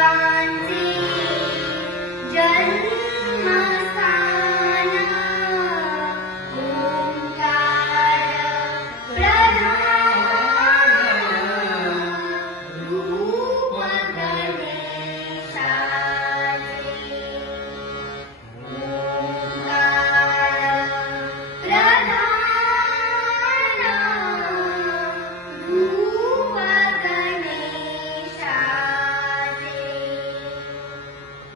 divine